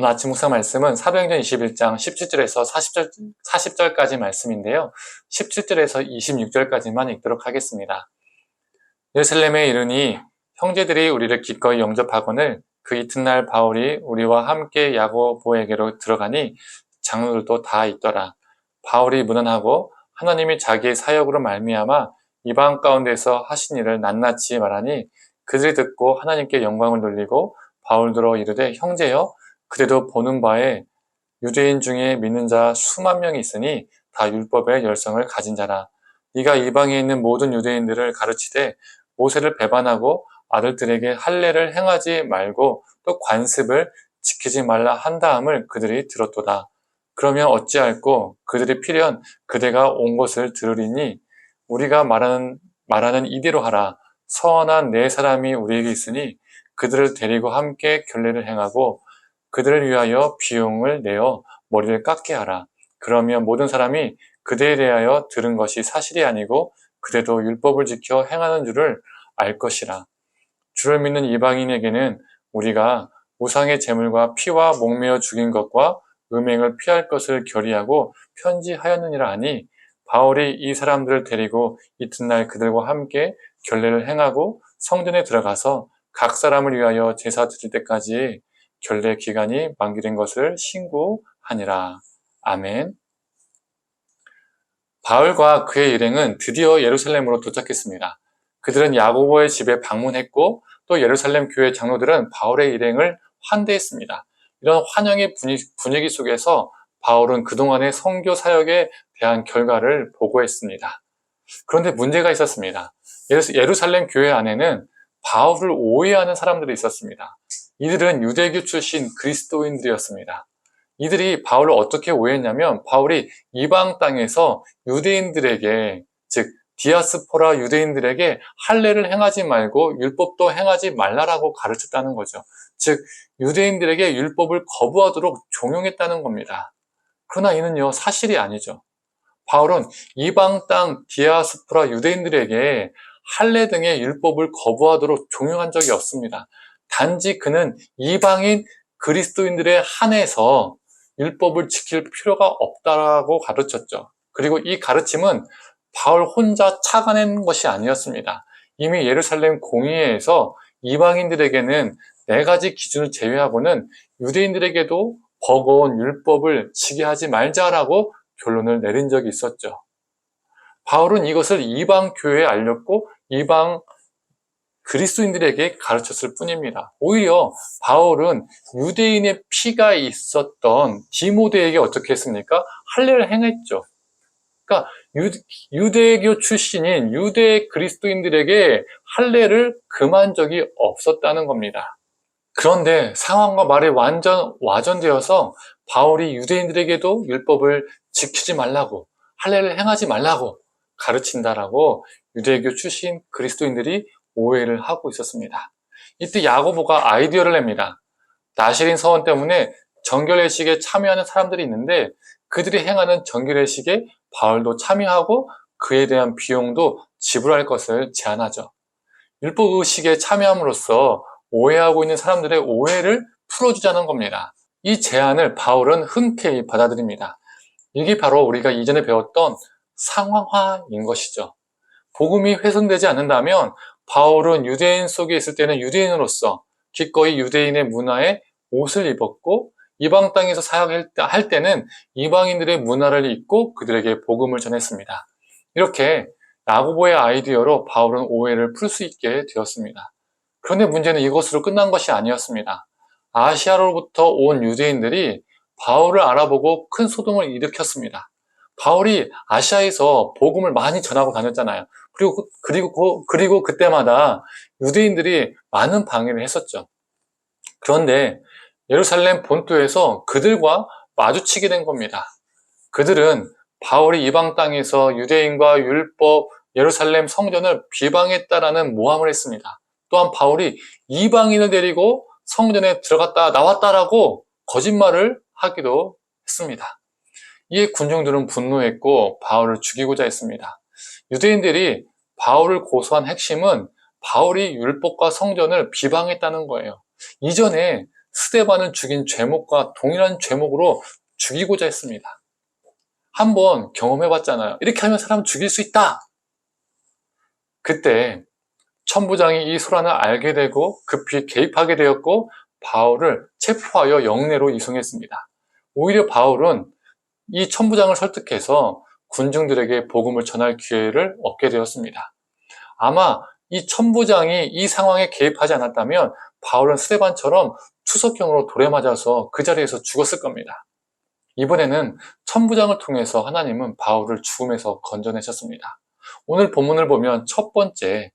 오늘 아침 묵상 말씀은 사도행전 21장 17절에서 40절까지 말씀인데요. 17절에서 26절까지만 읽도록 하겠습니다. 예루살렘에 이르니 형제들이 우리를 기꺼이 영접하거늘 그 이튿날 바울이 우리와 함께 야고보에게로 들어가니 장로들도 다 있더라. 바울이 문안하고 하나님이 자기의 사역으로 말미암아 이방 가운데서 하신 일을 낱낱이 말하니 그들이 듣고 하나님께 영광을 돌리고 바울더러 이르되 형제여 그대도 보는 바에 유대인 중에 믿는 자 수만 명이 있으니 다 율법의 열성을 가진 자라. 네가 이방에 있는 모든 유대인들을 가르치되 모세를 배반하고 아들들에게 할례를 행하지 말고 또 관습을 지키지 말라 한 다음을 그들이 들었도다. 그러면 어찌할꼬 그들이 필연 그대가 온 것을 들으리니 우리가 말하는 이대로 하라. 선한 네 사람이 우리에게 있으니 그들을 데리고 함께 결례를 행하고 그들을 위하여 비용을 내어 머리를 깎게 하라. 그러면 모든 사람이 그대에 대하여 들은 것이 사실이 아니고 그대도 율법을 지켜 행하는 줄을 알 것이라. 주를 믿는 이방인에게는 우리가 우상의 제물과 피와 목매어 죽인 것과 음행을 피할 것을 결의하고 편지하였느니라 하니 바울이 이 사람들을 데리고 이튿날 그들과 함께 결례를 행하고 성전에 들어가서 각 사람을 위하여 제사 드릴 때까지 결례 기간이 만기된 것을 신고하니라. 아멘. 바울과 그의 일행은 드디어 예루살렘으로 도착했습니다. 그들은 야고보의 집에 방문했고 또 예루살렘 교회 장로들은 바울의 일행을 환대했습니다. 이런 환영의 분위기 속에서 바울은 그동안의 선교 사역에 대한 결과를 보고했습니다. 그런데 문제가 있었습니다. 예루살렘 교회 안에는 바울을 오해하는 사람들이 있었습니다. 이들은 유대교 출신 그리스도인들이었습니다. 이들이 바울을 어떻게 오해했냐면 바울이 이방 땅에서 유대인들에게, 즉 디아스포라 유대인들에게 할례를 행하지 말고 율법도 행하지 말라라고 가르쳤다는 거죠. 즉 유대인들에게 율법을 거부하도록 종용했다는 겁니다. 그러나 이는요 사실이 아니죠. 바울은 이방 땅 디아스포라 유대인들에게 할례 등의 율법을 거부하도록 종용한 적이 없습니다. 단지 그는 이방인 그리스도인들에 한해서 율법을 지킬 필요가 없다고 가르쳤죠. 그리고 이 가르침은 바울 혼자 착안한 것이 아니었습니다. 이미 예루살렘 공의회에서 이방인들에게는 4가지 기준을 제외하고는 유대인들에게도 버거운 율법을 지게 하지 말자라고 결론을 내린 적이 있었죠. 바울은 이것을 이방 교회에 알렸고 이방 그리스도인들에게 가르쳤을 뿐입니다. 오히려 바울은 유대인의 피가 있었던 디모데에게 어떻게 했습니까? 할례를 행했죠. 그러니까 유대교 출신인 유대 그리스도인들에게 할례를 금한 적이 없었다는 겁니다. 그런데 상황과 말이 완전 와전되어서 바울이 유대인들에게도 율법을 지키지 말라고, 할례를 행하지 말라고 가르친다라고 유대교 출신 그리스도인들이 오해를 하고 있었습니다. 이때 야고보가 아이디어를 냅니다. 나실인 서원 때문에 정결례식에 참여하는 사람들이 있는데 그들이 행하는 정결례식에 바울도 참여하고 그에 대한 비용도 지불할 것을 제안하죠. 율법의식에 참여함으로써 오해하고 있는 사람들의 오해를 풀어주자는 겁니다. 이 제안을 바울은 흔쾌히 받아들입니다. 이게 바로 우리가 이전에 배웠던 상황화인 것이죠. 복음이 훼손되지 않는다면 바울은 유대인 속에 있을 때는 유대인으로서 기꺼이 유대인의 문화에 옷을 입었고 이방 땅에서 사역할 때는 이방인들의 문화를 입고 그들에게 복음을 전했습니다. 이렇게 야고보의 아이디어로 바울은 오해를 풀 수 있게 되었습니다. 그런데 문제는 이것으로 끝난 것이 아니었습니다. 아시아로부터 온 유대인들이 바울을 알아보고 큰 소동을 일으켰습니다. 바울이 아시아에서 복음을 많이 전하고 다녔잖아요. 그리고 그때마다 유대인들이 많은 방해를 했었죠. 그런데 예루살렘 본토에서 그들과 마주치게 된 겁니다. 그들은 바울이 이방 땅에서 유대인과 율법, 예루살렘 성전을 비방했다라는 모함을 했습니다. 또한 바울이 이방인을 데리고 성전에 들어갔다 나왔다라고 거짓말을 하기도 했습니다. 이에 군중들은 분노했고 바울을 죽이고자 했습니다. 유대인들이 바울을 고소한 핵심은 바울이 율법과 성전을 비방했다는 거예요. 이전에 스데반을 죽인 죄목과 동일한 죄목으로 죽이고자 했습니다. 한번 경험해봤잖아요. 이렇게 하면 사람 죽일 수 있다. 그때 천부장이 이 소란을 알게 되고 급히 개입하게 되었고 바울을 체포하여 영내로 이송했습니다. 오히려 바울은 이 천부장을 설득해서 군중들에게 복음을 전할 기회를 얻게 되었습니다. 아마 이 천부장이 이 상황에 개입하지 않았다면 바울은 스데반처럼 투석경으로 돌에 맞아서 그 자리에서 죽었을 겁니다. 이번에는 천부장을 통해서 하나님은 바울을 죽음에서 건져내셨습니다. 오늘 본문을 보면 첫 번째,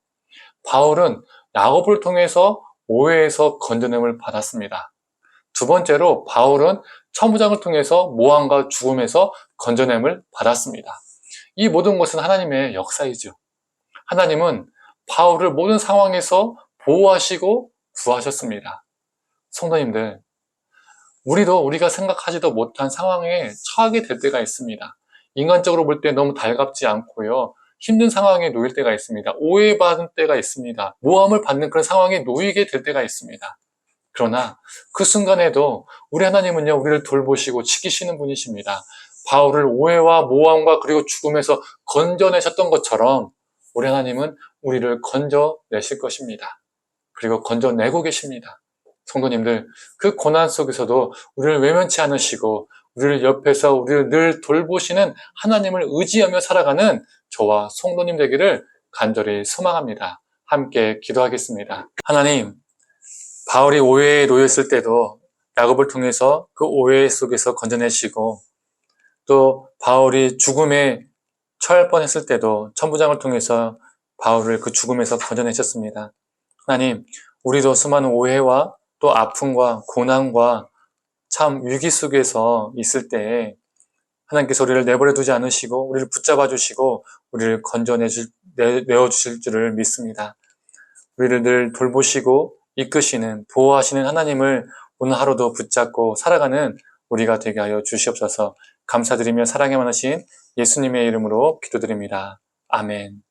바울은 야곱을 통해서 오해에서 건져냄을 받았습니다. 두 번째로 바울은 천부장을 통해서 모함과 죽음에서 건져냄을 받았습니다. 이 모든 것은 하나님의 역사이죠. 하나님은 바울을 모든 상황에서 보호하시고 구하셨습니다. 성도님들, 우리도 우리가 생각하지도 못한 상황에 처하게 될 때가 있습니다. 인간적으로 볼 때 너무 달갑지 않고요. 힘든 상황에 놓일 때가 있습니다. 오해받은 때가 있습니다. 모함을 받는 그런 상황에 놓이게 될 때가 있습니다. 그러나 그 순간에도 우리 하나님은요, 우리를 돌보시고 지키시는 분이십니다. 바울을 오해와 모함과 그리고 죽음에서 건져내셨던 것처럼 우리 하나님은 우리를 건져내실 것입니다. 그리고 건져내고 계십니다. 성도님들, 그 고난 속에서도 우리를 외면치 않으시고 우리를 옆에서 우리를 늘 돌보시는 하나님을 의지하며 살아가는 저와 성도님 되기를 간절히 소망합니다. 함께 기도하겠습니다. 하나님, 바울이 오해에 놓였을 때도 야곱을 통해서 그 오해 속에서 건져내시고 또 바울이 죽음에 처할 뻔했을 때도 천부장을 통해서 바울을 그 죽음에서 건져내셨습니다. 하나님, 우리도 수많은 오해와 또 아픔과 고난과 참 위기 속에서 있을 때 하나님께서 우리를 내버려 두지 않으시고 우리를 붙잡아 주시고 우리를 건져내어 주실 줄을 믿습니다. 우리를 늘 돌보시고 이끄시는 보호하시는 하나님을 오늘 하루도 붙잡고 살아가는 우리가 되게 하여 주시옵소서. 감사드리며 사랑에 많으신 예수님의 이름으로 기도드립니다. 아멘.